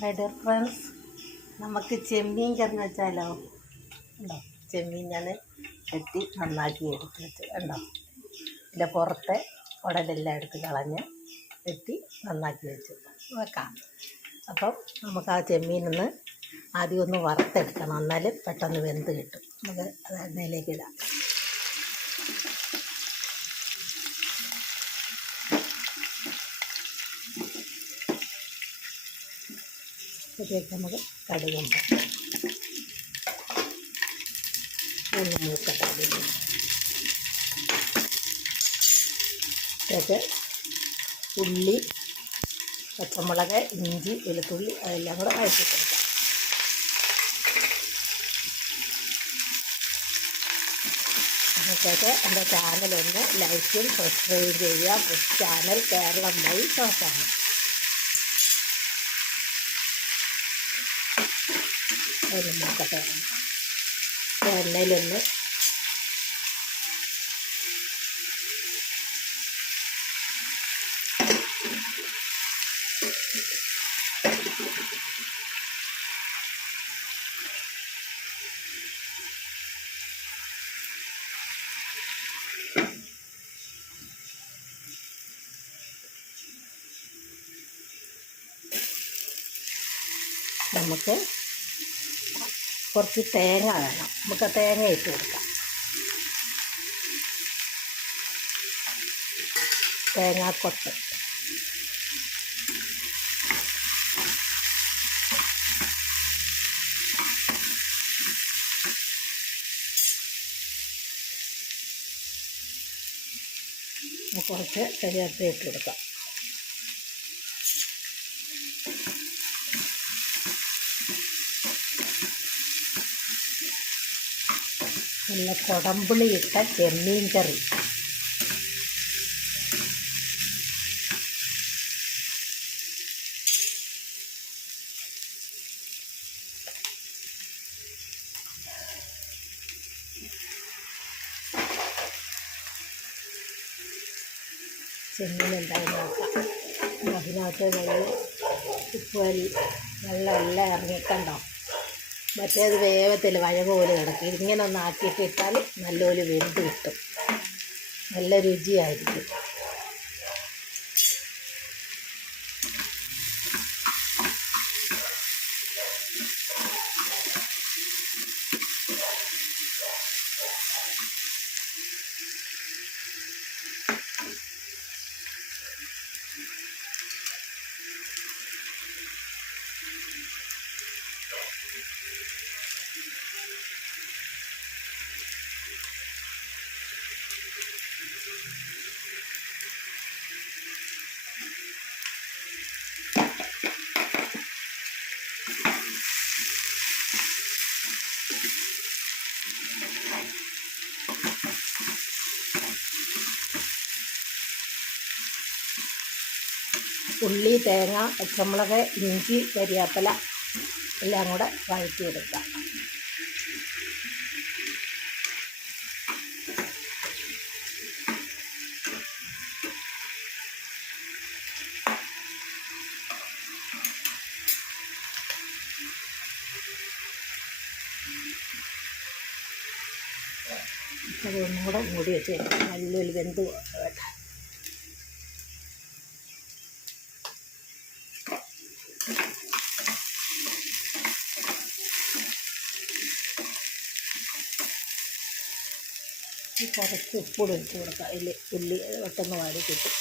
My dear friends നമുക്ക് ചെമ്മീൻ കറി വെച്ചാലോ? ഉണ്ടോ? ചെമ്മീൻ ഞാൻ വെട്ടി നന്നാക്കി എടുത്ത് വെച്ച് ഉണ്ടോ? ഇതിന്റെ പുറത്തെ ഉടലെല്ലാം എടുത്ത് കളഞ്ഞ് വെട്ടി നന്നാക്കി വെച്ച്. വെക്കാം. അപ്പം നമുക്ക് ആ ചെമ്മീനൊന്ന് ആദ്യം ഒന്ന് വറുത്തെടുക്കണം. എന്നാൽ പെട്ടെന്ന് വെന്ത് കിട്ടും. നമുക്ക് അത് എണ്ണയിലേക്ക് ഇടാം. ഇതിലേക്ക് നമുക്ക് കടുകുണ്ട്. അതിലേക്ക് ഇതിലേക്ക് ഉള്ളി പച്ചമുളക് ഇഞ്ചി വെളുത്തുള്ളി അതെല്ലാം കൂടെ വഴറ്റി കൊടുക്കാം. അതിനൊക്കെ എന്റെ ചാനലൊന്ന് ലൈക്കും സബ്സ്ക്രൈബ് ചെയ്യുക. ചാനൽ കേരളം വഴി ഷോപ്പാണ് അതിന് നോക്കട്ടെ എണ്ണയിലൊന്ന് നമുക്ക് കുറച്ച് തേങ്ങ വേണം. നമുക്ക് തേങ്ങ ഇട്ട് കൊടുക്കാം. തേങ്ങാക്കൊത്ത് കുറച്ച് കരിയാപ്പില ഇട്ട് കൊടുക്കാം. നല്ല കുടമ്പുളി ഇട്ട ചെമ്മീൻ കറി. ചെമ്മീൻ എന്തായാലും നോക്കാം അതിനകത്ത് വെള്ളം ഉപ്പ് നല്ല എല്ലാം ഇറങ്ങിയിട്ടുണ്ടോ? മറ്റേത് വേവത്തിൽ വഴക പോലെ കിടക്കും. ഇങ്ങനെ ഒന്ന് ആക്കിയിട്ട് ഇട്ടാൽ നല്ലപോലെ വെന്ത് കിട്ടും. നല്ല രുചിയായിരിക്കും. ഉള്ളി തേങ്ങ പച്ചമുളക് ഇഞ്ചി കരിയാപ്പില എല്ലാം കൂടെ വഴറ്റിയെടുക്കാം. അതൊന്നും കൂടെ മൂടി വെച്ച് നല്ലൊരു വെന്ത് ഈ കുറച്ച് ഉപ്പൂടെ ഇട്ട് കൊടുക്കാം അതിൽ ഉള്ളി പെട്ടെന്ന് വാടി കിട്ടും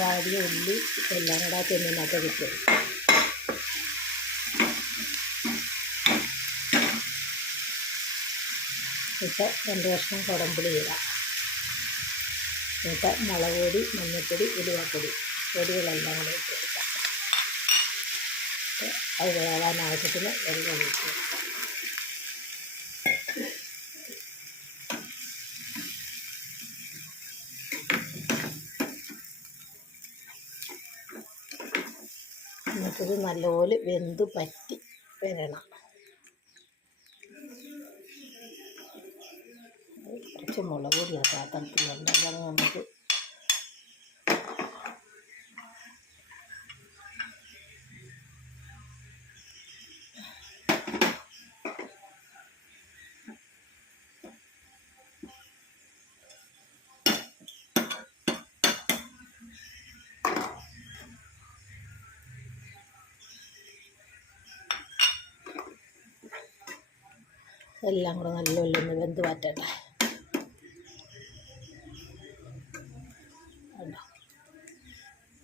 വാടിയ ഉള്ളി എല്ലാം കൂടെ ആ ചെമ്മീനകത്ത് കിട്ടും. ഇട്ട് രണ്ട് കഷ്ണം കുടംപുളി ഇടാം. എന്നിട്ട് മുളക് പൊടി മഞ്ഞൾപ്പൊടി ഉലുവപ്പൊടി പൊടികളെല്ലാം കൂടെ ഇട്ട് കൊടുക്കാം. അത് വേവാൻ ആവശ്യത്തിന് വെള്ളം ഒഴിച്ച് കൊടുക്കാം. എന്നിട്ടിത് നല്ലപോലെ വെന്ത് പറ്റി വരണം. കുറച്ച് മുളക് പൊടി ആ പാത്രത്തിൽ നമുക്ക് എല്ലാം കൂടെ നല്ല ഒന്ന് വെന്ത് മാറ്റട്ടെ കണ്ടോ?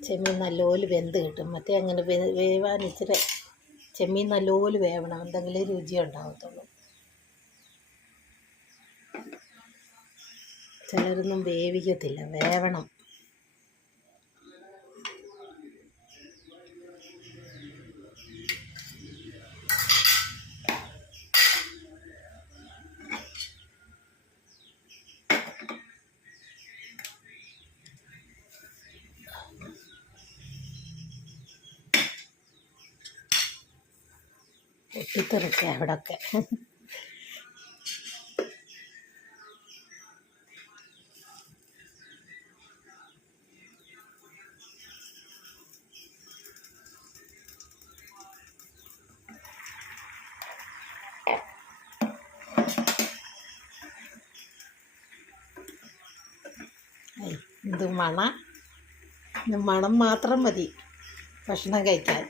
ചെമ്മീൻ നല്ലപോലെ വെന്ത് കിട്ടും. മറ്റേ അങ്ങനെ വേവാൻ ഇച്ചിരി ചെമ്മീൻ നല്ലപോലെ വേവണം. എന്തെങ്കിലും രുചി ഉണ്ടാകത്തുള്ളൂ ചിലരൊന്നും വേവിക്കത്തില്ല. വേവണം. പൊട്ടിത്തെറിക്കുക അവിടെ ഒക്കെ ഇത് മണ. മണം മാത്രം മതി. ഭക്ഷണം കഴിക്കാൻ.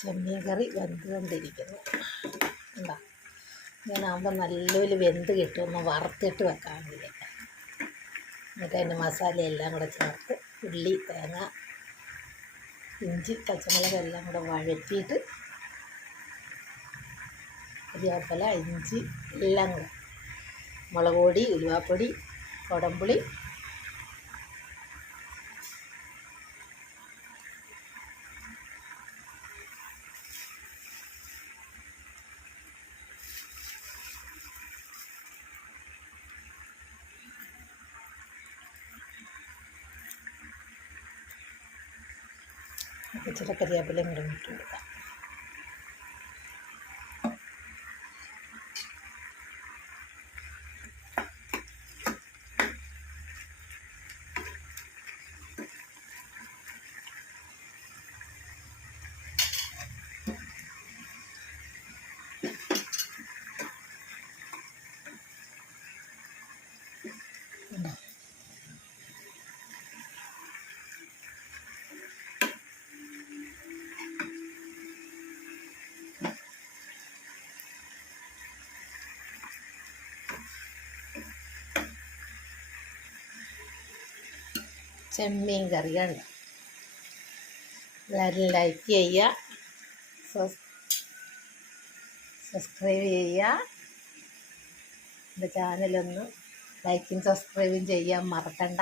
ചെമ്മീൻ കറി വെന്തുകൊണ്ടിരിക്കുന്നു എന്താ ഇങ്ങനാകുമ്പോൾ നല്ലൊരു വെന്ത് കിട്ടും. ഒന്ന് വറുത്തിട്ട് വെക്കാമെങ്കിൽ എന്നിട്ട് അതിന്റെ മസാലയെല്ലാം കൂടെ ചേർത്ത് ഉള്ളി തേങ്ങ ഇഞ്ചി പച്ചമുളക് എല്ലാം കൂടെ വഴറ്റിയിട്ട് അതേപോലെ ഇഞ്ചി എല്ലാം കൂടെ. മുളക് പൊടി ഉലുവാപ്പൊടി കുടംപുളി ഇച്ചിരി കരിവേപ്പിലയും കൂടെ ഇട്ട് കൊടുക്കാം. ചെമ്മീൻ കറിയാണ്. എല്ലാവരും ലൈക്ക് ചെയ്യുക. സബ്സ്ക്രൈബ് ചെയ്യുക. എന്റെ ചാനലൊന്ന് ലൈക്കും സബ്സ്ക്രൈബും ചെയ്യാൻ മറക്കണ്ട.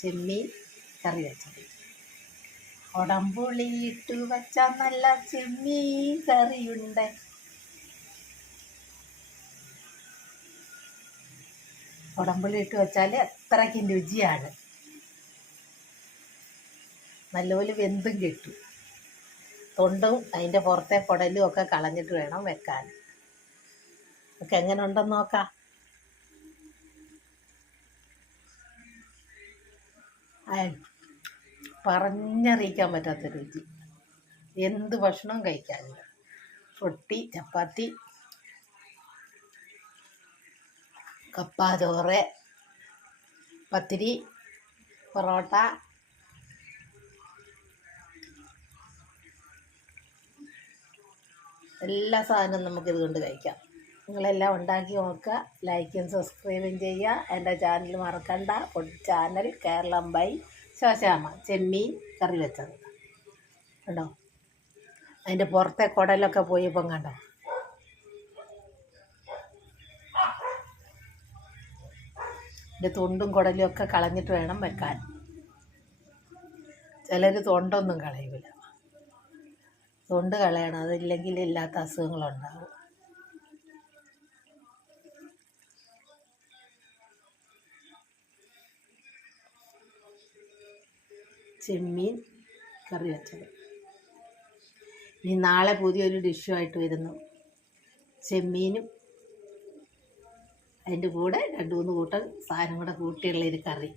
ചെമ്മീൻ കറി വെച്ചത്. ഉടമ്പുളിയിട്ട് വച്ച നല്ല ചെമ്മീൻ കറിയുണ്ട്. കുടംപുളി ഇട്ട് വെച്ചാൽ അത്രയ്ക്കും രുചിയാണ്. നല്ലപോലെ വെന്തും കിട്ടും. തൊണ്ടും അതിന്റെ പുറത്തെ കുടലും ഒക്കെ കളഞ്ഞിട്ട് വേണം വെക്കാൻ. ഒക്കെ എങ്ങനെ ഉണ്ടെന്ന് നോക്കാം. പറഞ്ഞറിയിക്കാൻ പറ്റാത്ത രുചി. എന്ത് ഭക്ഷണവും കഴിക്കാനില്ല. റൊട്ടി ചപ്പാത്തി കപ്പ ചോറ് പത്തിരി പൊറോട്ട എല്ലാ സാധനവും നമുക്കിത് കൊണ്ട് കഴിക്കാം. നിങ്ങളെല്ലാം ഉണ്ടാക്കി നോക്കുക ലൈക്കും സബ്സ്ക്രൈബും ചെയ്യുക എന്റെ ചാനൽ മറക്കണ്ട. Food channel Keralam by Sosamma ചെമ്മീൻ കറി വെച്ചത്. കണ്ടോ? അതിന്റെ പുറത്തെ കുടലൊക്കെ പോയപ്പം കണ്ടോ? ഇതിന്റെ തൊണ്ടും കുടലും ഒക്കെ കളഞ്ഞിട്ട് വേണം വെക്കാൻ. ചിലർ തൊണ്ടൊന്നും കളയൂല. തൊണ്ട് കളയണം. അതില്ലെങ്കിൽ ഇല്ലാത്ത അസുഖങ്ങളുണ്ടാവും. ചെമ്മീൻ കറി വെച്ചത്. ഇനി നാളെ പുതിയൊരു ഡിഷുമായിട്ട് വരുന്നു. ചെമ്മീനും അതിന്റെ കൂടെ രണ്ട് മൂന്ന് കൂട്ടം സാധനം കൂടെ കൂട്ടിയുള്ള ഒരു കറി.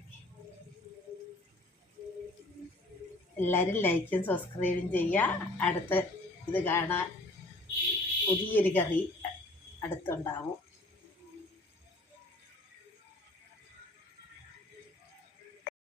എല്ലാവരും ലൈക്കും സബ്സ്ക്രൈബും ചെയ്യുക. അടുത്ത ഇത് കാണാൻ പുതിയൊരു കറി അടുത്തുണ്ടാവും.